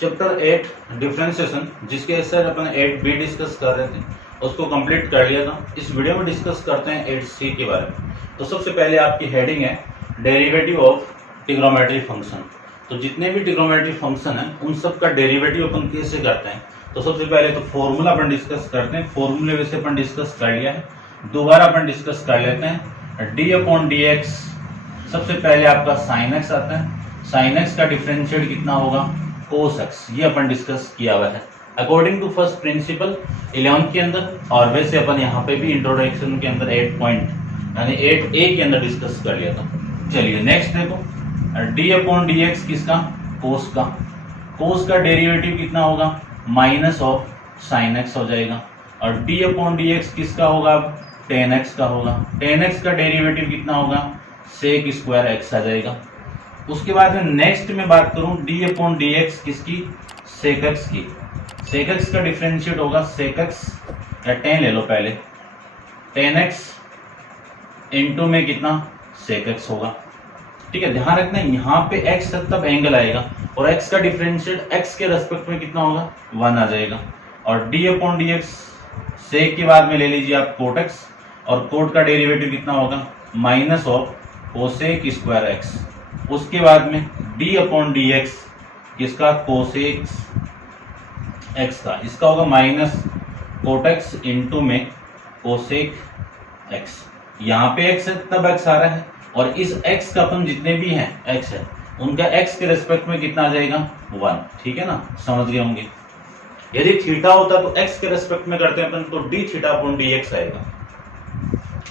Chapter 8 differentiation, जिसके sir अपन 8b discuss कर रहे थे, उसको कंप्लीट कर लिया था। इस वीडियो में डिस्कस करते हैं 8c के बारे में। तो सबसे पहले आपकी हेडिंग है डेरिवेटिव ऑफ ट्रिग्नोमेट्री फंक्शन। तो जितने भी ट्रिग्नोमेट्री फंक्शन हैं उन सब का डेरिवेटिव अपन कैसे करते हैं। तो सबसे पहले तो फॉर्मूला अपन डिस्कस करते हैं। फॉर्मूले वैसे अपन डिस्कस कर लिया है, दोबारा अपन डिस्कस कर लेते हैं। डी अपॉन डी एक्स, सबसे पहले आपका साइन एक्स आता है। साइन एक्स का डिफरेंशिएट कितना होगा, कोस एक्स, ये अपन डिस्कस किया हुआ है according to first principle 11th के अंदर, और वैसे अपन यहाँ पे भी इंट्रोडक्शन के अंदर 8 पॉइंट यानी 8a के अंदर डिस्कस कर लिया था। चलिए नेक्स्ट देखो, डी अपॉन डी एक्स किसका, कोस का। कोस का डेरिवेटिव कितना होगा, माइनस ऑफ साइन एक्स हो जाएगा। और डी अपॉन डी एक्स किसका होगा, टेन एक्स का होगा। टेन एक्स का डेरिवेटिव कितना होगा, सेक स्क्वायर एक्स आ जाएगा। उसके बाद में नेक्स्ट में बात करूं डी अपॉन डी एक्स किसकी, सेक एक्स की। सेक एक्स का डिफरेंशिएट होगा सेक एक्स, या टेन ले लो पहले, टेन एक्स इंटू में कितना, सेक एक्स होगा। ठीक है, ध्यान रखना यहाँ पे x है तब एंगल आएगा, और x का डिफरेंशिएट x के रेस्पेक्ट में कितना होगा, 1 आ जाएगा। और d अपॉन डी एक्स, सेक के बाद में ले लीजिए आप कोट x, और कोट का डेरिवेटिव कितना होगा, minus of cosec square x. उसके बाद में d अपॉन डी एक्स किसका, कोसेक एक्स का, इसका होगा माइनस कोट एक्स इंटू में कोसेक एक्स। यहाँ पे x है तब x आ रहा है, और इस x का अपन जितने भी हैं x है उनका x के रेस्पेक्ट में कितना आ जाएगा, 1। ठीक है ना, समझ गए होंगे। यदि थीटा होता तो x के रेस्पेक्ट में करते हैं अपन, तो d theta upon d x आएगा।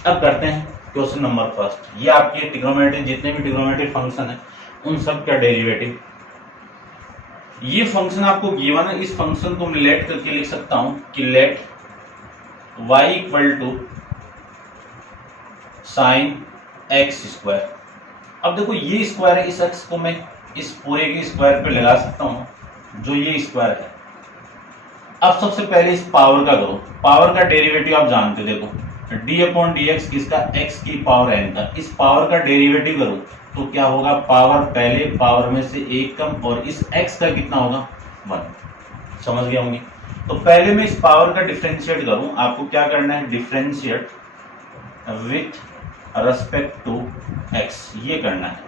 अब करते हैं क्वेश्चन नंबर फर्स्ट। ये आपके ट्रिग्नोमेट्री जितने भी ट्रिग्नोमेट्री फंक्शन है उन सब का डेरिवेटिव। ये फंक्शन आपको गिवन है, इस फंक्शन को मैं लेट करके लिख सकता हूं कि let y equal to sine x square. अब देखो ये स्क्वायर है, इस एक्स को मैं इस पूरे के स्क्वायर पे लगा सकता हूं जो ये स्क्वायर है। अब सबसे पहले इस पावर का करो, पावर का डेरिवेटिव आप जानते हो, देखो डी अपॉन डी एक्स किसका, एक्स की पावर एन का। इस पावर का डेरिवेटिव करो तो क्या होगा, पावर पहले पावर में से एक कम, और इस x का कितना होगा, 1। समझ गए होंगे। तो पहले मैं इस पावर का डिफरेंशिएट करूं, आपको क्या करना है, differentiate with respect to x, ये करना है।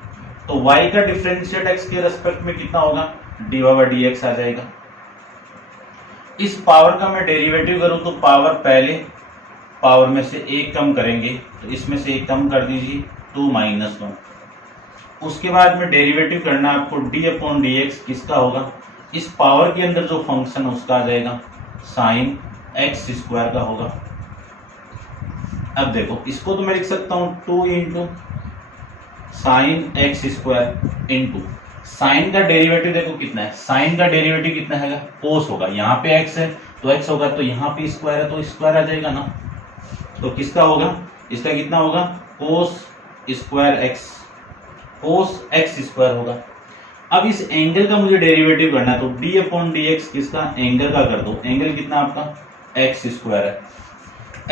तो y का डिफरेंशिएट x के रेस्पेक्ट में कितना होगा, डी बाई डी एक्स आ जाएगा। इस पावर का मैं डेरिवेटिव करूं तो पावर पहले पावर में से एक कम करेंगे, तो इसमें से एक कम कर दीजिए, 2 माइनस 1। उसके बाद में डेरिवेटिव करना आपको d अपॉन डी एक्स किसका होगा, इस पावर के अंदर जो फंक्शन है उसका आ जाएगा, साइन एक्स स्क्वायर का होगा। अब देखो इसको तो मैं लिख सकता हूं 2 into sine x square into sine का डेरिवेटिव देखो कितना है, साइन का डेरिवेटिव कितना है, कोस होगा। यहाँ पे x है तो x होगा, तो यहाँ पे स्क्वायर है तो स्क्वायर आ जाएगा ना। तो किसका होगा, इसका कितना होगा, कोस square x, cos x square होगा। अब इस एंगल का मुझे डेरिवेटिव करना है, तो d अपॉन डी एक्स किसका, एंगल का कर दो। एंगल कितना आपका, एक्स स्क्वायर है।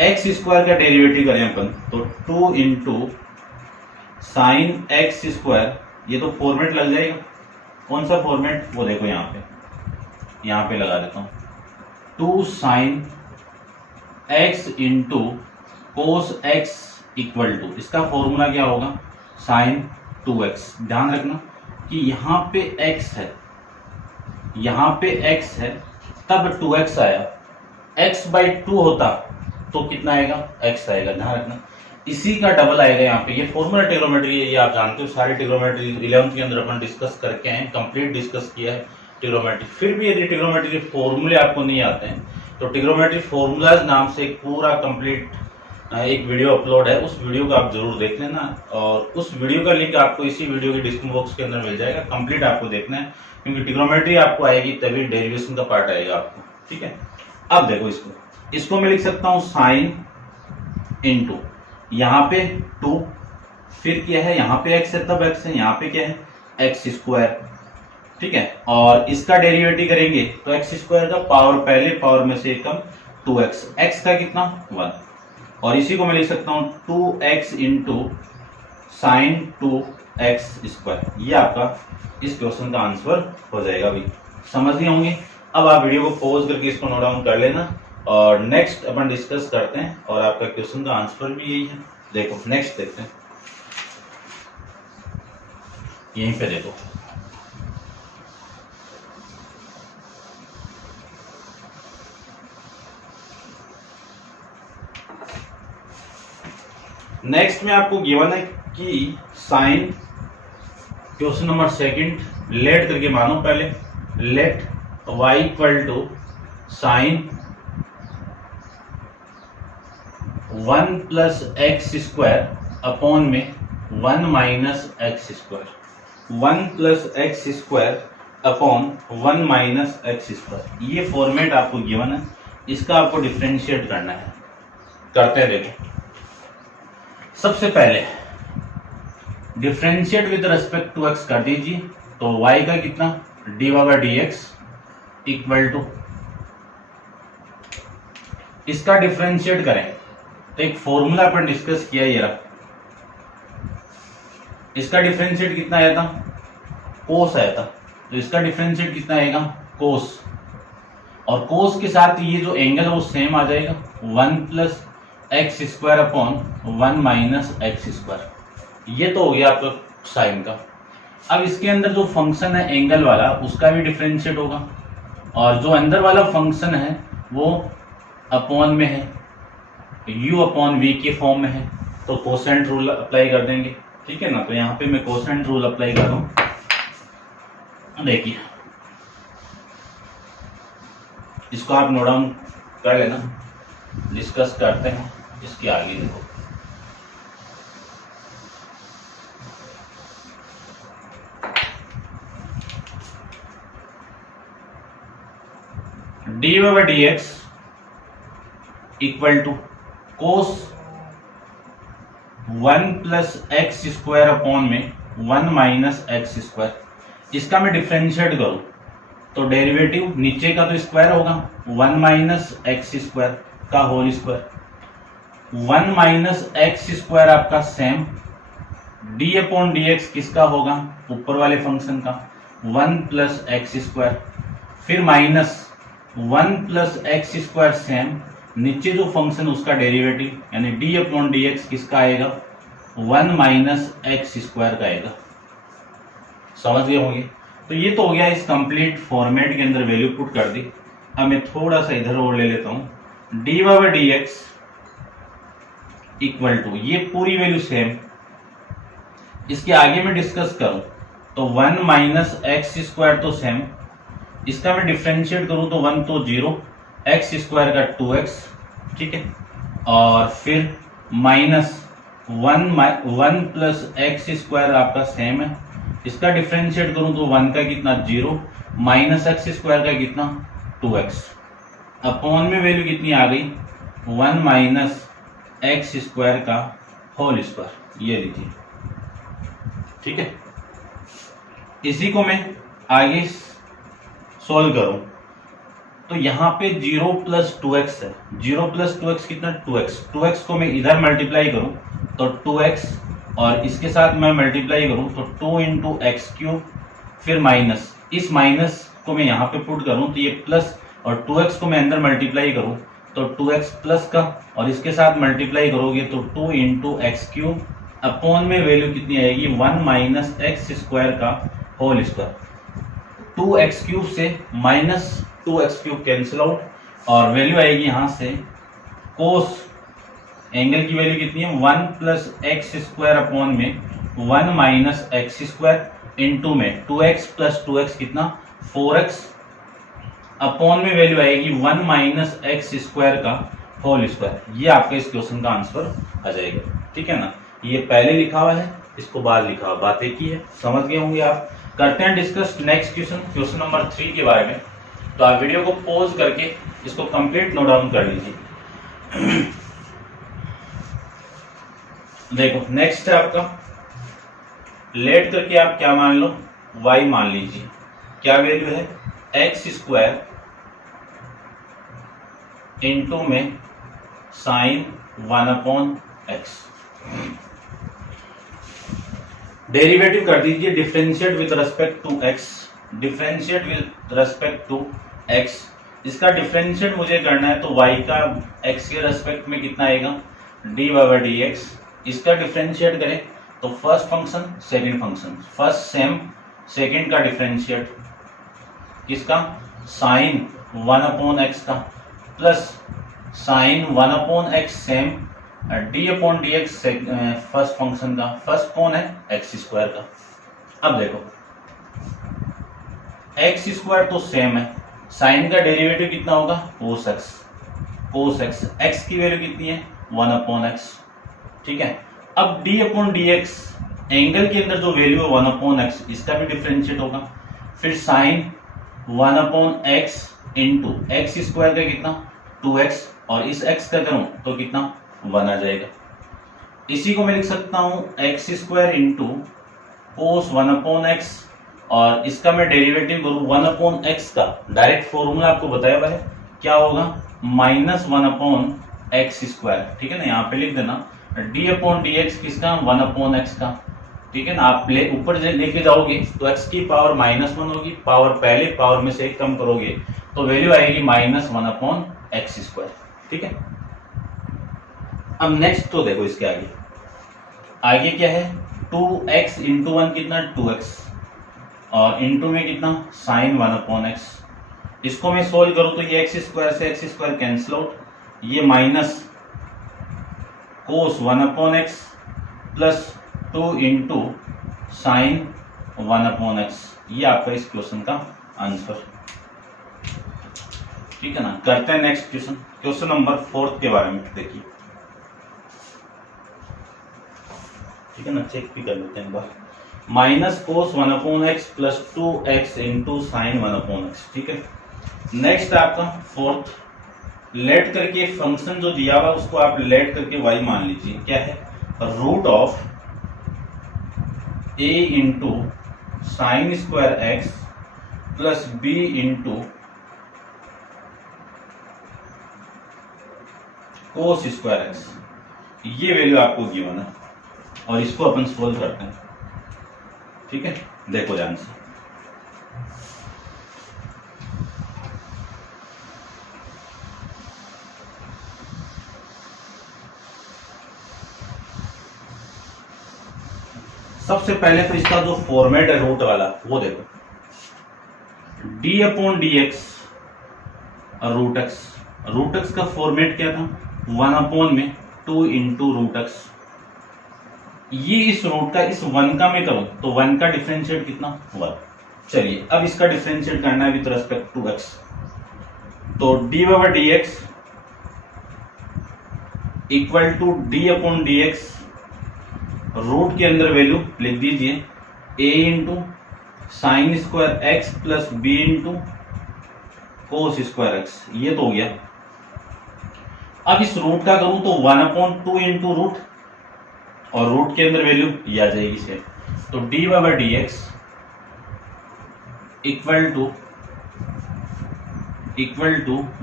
एक्स स्क्वायर का डेरिवेटिव करें अपन तो 2 इंटू साइन एक्स स्क्वायर, ये तो फॉर्मेट लग जाएगा। कौन सा फॉर्मेट, वो देखो यहाँ पे लगा देता हूँ, 2 sine x into cos x equal to, इसका फॉर्मूला क्या होगा, साइन 2x। ध्यान रखना कि यहाँ पे x है, यहाँ पे x है तब 2x आया, x बाई 2 होता तो कितना आएगा, x आएगा। ध्यान रखना इसी का डबल आएगा यहाँ पे। ये फॉर्मूला ट्रिग्नोमेट्री है, ये आप जानते हो, सारे ट्रिग्नोमेट्री 11th के अंदर अपन डिस्कस करके हैं, कंप्लीट डिस्कस किया है ट्रिग्नोमेट्री। फिर भी यदि ट्रिग्नोमेट्री के फॉर्मूले आपको नहीं आते हैं तो ट्रिग्नोमेट्री फॉर्मूलाज नाम से एक पूरा कंप्लीट एक वीडियो अपलोड है, उस वीडियो को आप जरूर देख लेना, और उस वीडियो का लिंक आपको इसी वीडियो के डिस्क्रिप्शन बॉक्स के अंदर मिल जाएगा। कंप्लीट आपको देखना है, क्योंकि ट्रिग्नोमेट्री आपको आएगी तभी डेरिवेशन का पार्ट आएगा आपको। ठीक है, अब देखो इसको मैं लिख सकता हूँ साइन इंटू यहाँ पे 2, फिर क्या है, यहाँ पे x है तब x है, यहाँ पे क्या है, एक्स स्क्वायर। ठीक है, और इसका डेरिवेटिव करेंगे तो एक्स स्क्वायर का पावर पहले पावर में से एक कम 2x, x का कितना, 1। और इसी को मैं लिख सकता हूँ 2x into sign 2x square. ये आपका इस क्वेश्चन का आंसर हो जाएगा भाई। समझ गए होंगे। अब आप वीडियो को पॉज करके इसको नोट डाउन कर लेना और नेक्स्ट अपन डिस्कस करते हैं और आपका क्वेश्चन का आंसर भी यही है। देखो नेक्स्ट देखते हैं, यहीं पे देखो नेक्स्ट में आपको गिवन है कि sine, question number second, let करके मानो पहले, let y equal to sine 1 plus x square upon में 1 minus x square, 1 plus x square upon 1 minus x square. ये फॉर्मेट आपको गिवन है, इसका आपको डिफरेंशिएट करना है। करते हैं, देखो सबसे पहले differentiate with respect to x कर दीजिए। तो y का कितना, d by d x equal to, इसका डिफरेंशिएट करें तो एक फॉर्मूला अपन डिस्कस किया ये रहा, इसका डिफरेंशिएट कितना आया था, कोस आया था। तो इसका डिफरेंशिएट कितना आएगा, कोस, और कोस के साथ ये जो एंगल है वो सेम आ जाएगा, 1 plus x square upon 1 minus x square. ये तो हो गया आपका साइन का। अब इसके अंदर जो फंक्शन है एंगल वाला, उसका भी डिफरेंशिएट होगा, और जो अंदर वाला फंक्शन है वो अपॉन में है, u अपॉन v के फॉर्म में है, तो कोसेंट रूल अप्लाई कर देंगे, ठीक है ना। तो यहाँ पे मैं कोसेंट रूल अप्लाई कर रहा हूँ। देखिए इसको आप नोट डाउन कर लेना, डिस्कस करते हैं इसके आगे। देखो d by d x equal to cos 1 plus x square upon में 1 माइनस एक्स स्क्वायर। इसका मैं डिफरेंशिएट करूं तो डेरिवेटिव नीचे का तो स्क्वायर होगा, 1 माइनस एक्स स्क्वायर का whole square, 1 minus x square आपका same, d upon d x किसका होगा, ऊपर वाले फंक्शन का, 1 प्लस एक्स स्क्वायर, फिर minus 1 plus x square same, नीचे जो फंक्शन उसका डेरिवेटिव यानी डी अपॉन डी एक्स किसका आएगा, 1 माइनस एक्स स्क्वायर का आएगा। समझ गए होंगे। तो ये तो हो गया, इस कंप्लीट फॉर्मेट के अंदर वैल्यू पुट कर दी। अब मैं थोड़ा सा इधर और ले लेता हूं, d by d x equal to, ये पूरी वैल्यू सेम, इसके आगे मैं डिस्कस करूं तो 1 माइनस एक्स स्क्वायर तो सेम, इसका मैं डिफरेंशिएट करूं तो 1 तो 0, एक्स स्क्वायर का 2x, ठीक है, और फिर माइनस 1 प्लस एक्स स्क्वायर आपका सेम है, इसका डिफरेंशिएट करूं तो 1 का कितना 0, माइनस एक्स स्क्वायर का कितना 2x, अपॉन में वैल्यू कितनी आ गई 1 माइनस एक्स स्क्वायर का होल स्क्वायर, ये लीजिए, ठीक है। इसी को मैं आगे सोल्व करूं तो यहाँ पे 0 प्लस 2x है, 0 प्लस 2x कितना 2x, 2x को मैं इधर मल्टीप्लाई करूं तो 2x, और इसके साथ मैं मल्टीप्लाई करूं तो 2 इंटू एक्स क्यूब, फिर माइनस, इस माइनस को मैं यहाँ पे पुट करूं तो ये प्लस, और 2x को मैं अंदर मल्टीप्लाई करूं तो 2x प्लस का, और इसके साथ मल्टीप्लाई करोगे तो 2 इंटू एक्स क्यूब, अपॉन में वैल्यू कितनी आएगी 1 माइनस एक्स स्क्वायर का होल स्क्वायर। 2x क्यूब से minus 2x cube cancel out, और वैल्यू आएगी यहां से कोस एंगल की वैल्यू कितनी है 1 प्लस एक्स स्क्वायर अपॉन में 1 माइनस एक्स स्क्वायर इंटू में 2x प्लस 2x कितना 4x, अपॉन में वैल्यू आएगी 1 माइनस एक्स स्क्वायर का होल स्क्वायर। ये आपका इस क्वेश्चन का आंसर आ जाएगा, ठीक है ना। ये पहले लिखा हुआ है, इसको बाद लिखा हुआ, बात एक ही है, समझ गए होंगे आप। करते हैं discuss next question, question number 3 के बारे में। तो आप वीडियो को पॉज करके इसको कंप्लीट नोट डाउन कर लीजिए। देखो नेक्स्ट है आपका, लेट करके आप क्या मान लो, y मान लीजिए, क्या वैल्यू है एक्स स्क्वायर इंटू में साइन 1 अपॉन एक्स। डेरिवेटिव कर दीजिए, differentiate with respect to x, differentiate with respect to x. इसका डिफरेंशिएट मुझे करना है तो y का x के रेस्पेक्ट में कितना आएगा, dy बाई डी एक्स। इसका डिफरेंशिएट करें तो first function second function, first sem second का डिफरेंशिएट किसका, साइन 1/x का plus sign 1/x same d upon d x first function का, फर्स्ट कौन है एक्स स्क्वायर का। अब देखो एक्स स्क्वायर तो सेम है, साइन का डेरिवेटिव कितना होगा cos x, cos x, x की वैल्यू कितनी है 1/x, ठीक है। अब D upon d x angle के अंदर जो वैल्यू है 1/x, इसका भी डिफरेंशिएट होगा, फिर sign 1/x into x square का कितना 2x, और इस x का करूं तो कितना 1 आ जाएगा। इसी को मैं लिख सकता हूं x square into cos 1/x, और इसका मैं डेरिवेटिव करूं 1/x का, डायरेक्ट फॉर्मूला आपको बताया भाई क्या होगा -1/x स्क्वायर, ठीक है ना। यहाँ पे लिख देना डी अपॉन डी एक्स किसका 1/x का, ठीक है ना। आप ऊपर लेके जाओगे तो x की पावर -1 होगी, पावर पहले पावर में से एक कम करोगे तो वैल्यू आएगी -1/x स्क्वायर, ठीक है। अब नेक्स्ट तो देखो इसके आगे, आगे क्या है 2x इंटू 1 कितना 2x, और इंटू में कितना साइन 1/x। इसको मैं सोल्व करूं तो ये एक्स स्क्वायर से एक्स स्क्वायर कैंसिल आउट, ये minus cos 1/x plus 2 into sine 1/x, ये आपका इस क्वेश्चन का आंसर, ठीक है ना। करते हैं नेक्स्ट क्वेश्चन, क्वेश्चन नंबर 4 के बारे में देखिए, ठीक है ना। चेक भी कर लेते हैं एक बार, minus cos 1/x plus 2x into sine 1/x, ठीक है। नेक्स्ट आपका 4th, लेट करके फंक्शन जो दिया हुआ उसको आप लेट करके y मान लीजिए, क्या है root of a into sine square x plus b into cos square x, ये वैल्यू आपको गिवन है, और इसको अपन सोल्व करते हैं, ठीक है। देखो ध्यान से, सबसे पहले तो इसका जो फॉर्मेट है रूट वाला वो देखो, d upon d x root x, root x का फॉर्मेट क्या था 1/2 इंटू रूट एक्स। ये इस रूट का इस 1 का मैं करूं तो 1 का डिफरेंशिएट कितना 1। चलिए अब इसका डिफरेंशिएट करना है विद रेस्पेक्ट टू एक्स, तो d by d x equal to d upon d x, root के अंदर वैल्यू लिख दीजिए a into sine square x plus b into cos square x, ये तो हो गया। अब इस रूट का करूं तो 1/2 इंटू रूट, और रूट के अंदर वैल्यू ये आ जाएगी से, तो d by d x equal to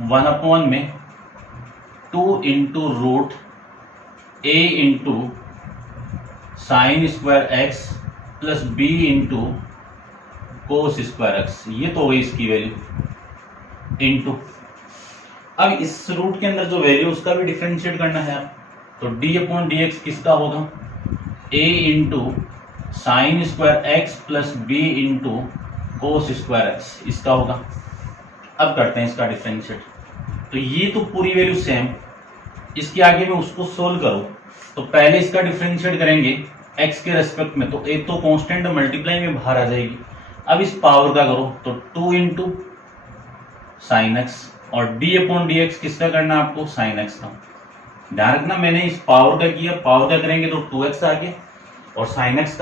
1/2 into root a into sine square x plus b into cos square x, ये तो होगी इसकी वैल्यू इंटू। अब इस रूट के अंदर जो वैल्यू उसका भी डिफरेंशिएट करना है आप, तो d अपॉन डी एक्स किसका होगा a into sine square x plus b into cos square x, इसका होगा। अब करते हैं इसका डिफरेंशिएट, तो ये तो पूरी वैल्यू सेम, इसके आगे मैं उसको सोल्व करूं तो पहले इसका डिफरेंशिएट करेंगे x के रेस्पेक्ट में, तो एक तो कांस्टेंट मल्टीप्लाई में बाहर आ जाएगी। अब इस पावर का करो तो 2 इंटू साइन एक्स, और d अपॉन डी एक्स किसका करना है आपको साइन एक्स का। ध्यान रखना मैंने इस पावर का किया, पावर का करेंगे तो 2x आगे, और साइन एक्स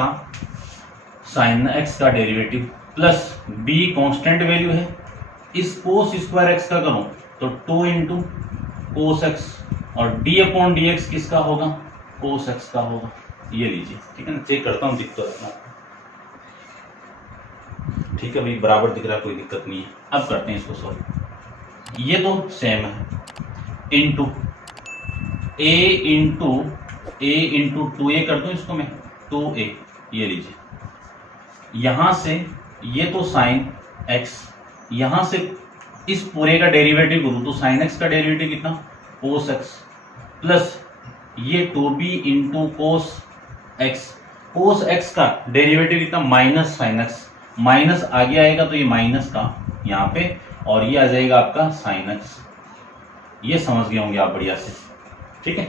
का derivative plus b constant value है, इस कोस स्क्वायर एक्स का करो तो 2 इंटू कोस एक्स, और d अपॉन डी एक्स किसका होगा कोस एक्स का होगा, ये लीजिए, ठीक है ना। चेक करता हूँ दिख तो रखना, ठीक है भाई बराबर दिख रहा है, कोई दिक्कत नहीं है। अब करते हैं इसको सॉल्व, ये तो सेम है इंटू a इंटू 2a कर दूं इसको मैं 2a, ये लीजिए, यहां से ये तो साइन एक्स, यहां से इस पूरे का डेरिवेटिव करूँ तो साइन एक्स का डेरिवेटिव कितना, कोस एक्स, प्लस ये 2b into cos x, cos x का डेरिवेटिव कितना, माइनस साइन एक्स, माइनस आगे आएगा तो ये माइनस का यहाँ पे, और ये आ जाएगा आपका साइन एक्स। ये समझ गए होंगे आप बढ़िया से, ठीक है।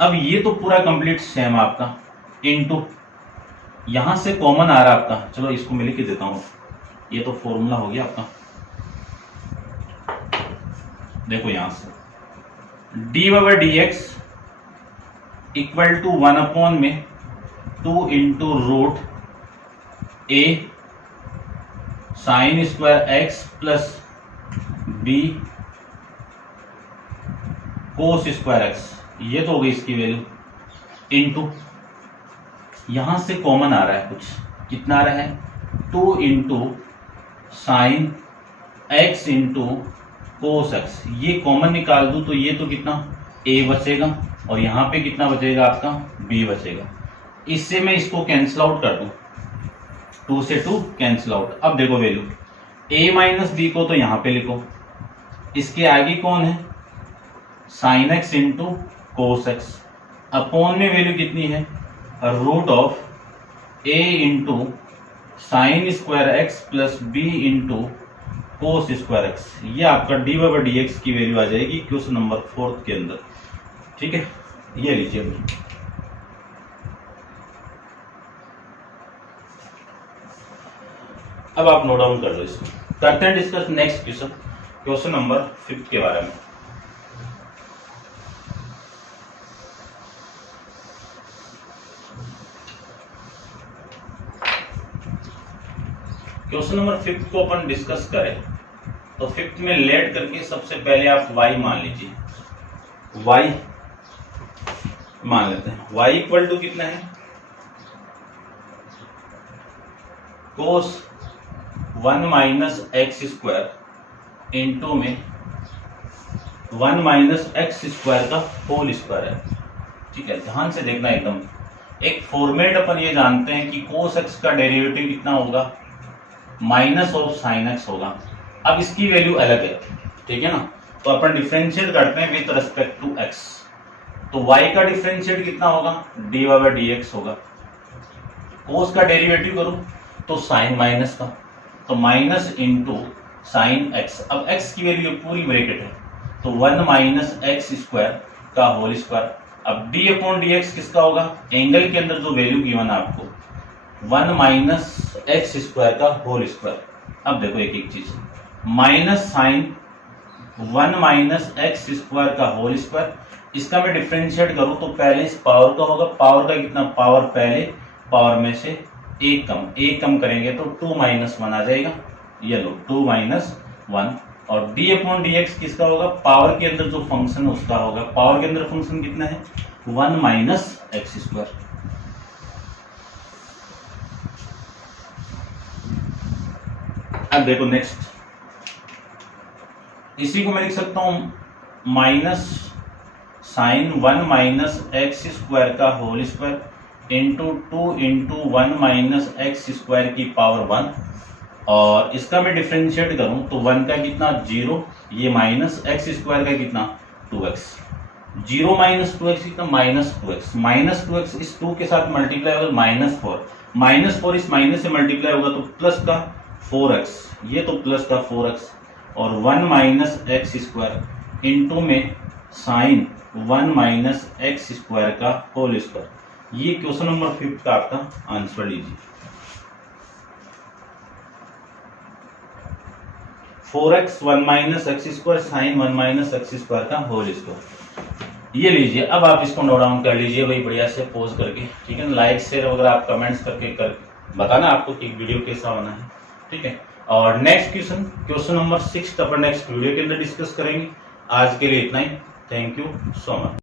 अब ये तो पूरा कंप्लीट सेम आपका, इनटू यहां से कॉमन आ रहा है आपका, चलो इसको मैं लिख के देता हूं, ये तो फॉर्मूला हो गया आपका, देखो यहां से dy/dx इक्वल टू 1 में 2 into root a sine square x plus b cos square x, ये तो हो गई इसकी वैल्यू, इंटू यहां से कॉमन आ रहा है कुछ, कितना आ रहा है 2 into sine x into cos x, ये कॉमन निकाल दूं तो ये तो कितना a बचेगा, और यहां पे कितना बचेगा आपका b बचेगा। इससे मैं इसको कैंसिल आउट कर दूं, 2 से 2 कैंसिल आउट। अब देखो वैल्यू a माइनस बी को तो यहां पे लिखो, इसके आगे कौन है sine x into cos x, upon में वैल्यू कितनी है root of a into sine square x plus b into cos square x, ये आपका dy/dx की वैल्यू आ जाएगी क्वेश्चन नंबर 4 के अंदर, ठीक है। ये लीजिए अब आप नोट डाउन कर लो इसको, करते हैं discuss next question, question number 5 के बारे में। क्वेश्चन नंबर 5 को अपन डिस्कस करें तो 5 में लेट करके सबसे पहले आप y मान लीजिए, y मान लेते हैं, y इक्वल टू कितना है कोस 1 माइनस एक्स स्क्वायर इंटू में 1 माइनस एक्स स्क्वायर का होल स्क्वायर है, ठीक है। ध्यान से देखना एकदम, एक फॉर्मेट अपन ये जानते हैं कि कोस एक्स का डेरिवेटिव कितना होगा माइनस ऑफ साइन एक्स होगा। अब इसकी वैल्यू अलग है, ठीक है ना, तो अपन डिफरेंशिएट करते हैं विद रिस्पेक्ट टू एक्स, तो y का डिफरेंशिएट कितना होगा dy/dx होगा, कोस का डेरिवेटिव करूं तो साइन माइनस का, तो माइनस इंटू साइन एक्स, अब x की वैल्यू पूरी ब्रैकेट है तो 1 माइनस एक्स स्क्वायर का होल स्क्वायर, अब d/dx किसका होगा, एंगल के अंदर जो वैल्यू गिवन है आपको 1 माइनस एक्स स्क्वायर का होल स्क्वायर। अब देखो एक एक चीज, minus sine 1 minus x square का होल स्क्वायर, इसका मैं डिफरेंशिएट करूं तो पहले इस पावर का होगा, पावर का कितना, पावर पहले पावर में से एक कम करेंगे तो 2 माइनस 1 आ जाएगा, ये लो 2 माइनस 1, और d/dx किसका होगा, पावर के अंदर जो फंक्शन है उसका होगा, पावर के अंदर फंक्शन कितना है 1 माइनस एक्स स्क्वायर। अब देखो नेक्स्ट, इसी को मैं लिख सकता हूं minus sine 1 minus x square का whole square into 2 into 1 minus x square की पावर 1, और इसका मैं डिफरेंशिएट करूं तो 1 का कितना 0, ये माइनस एक्स स्क्वायर का कितना 2x, 0 माइनस 2x कितना -2x, -2x इस 2 के साथ मल्टीप्लाई होगा -4 इस माइनस से मल्टीप्लाई होगा तो प्लस का 4x, ये तो प्लस का 4x, और 1 माइनस एक्स स्क्वायर इंटू में साइन 1 माइनस एक्स स्क्वायर का होल स्क्वायर, ये क्वेश्चन नंबर 5 का आपका आंसर लीजिए। 4x 1 minus x square sine 1 minus x square का होल स्क्वायर, ये लीजिए। अब आप इसको नोट डाउन कर लीजिए भाई बढ़िया से पॉज करके, ठीक है। लाइक शेयर वगैरह आप कमेंट्स करके बताना आपको कि वीडियो कैसा होना है, ठीक है। और नेक्स्ट क्वेश्चन नंबर 6 अपन नेक्स्ट वीडियो के अंदर डिस्कस करेंगे। आज के लिए इतना ही, थैंक यू सो मच।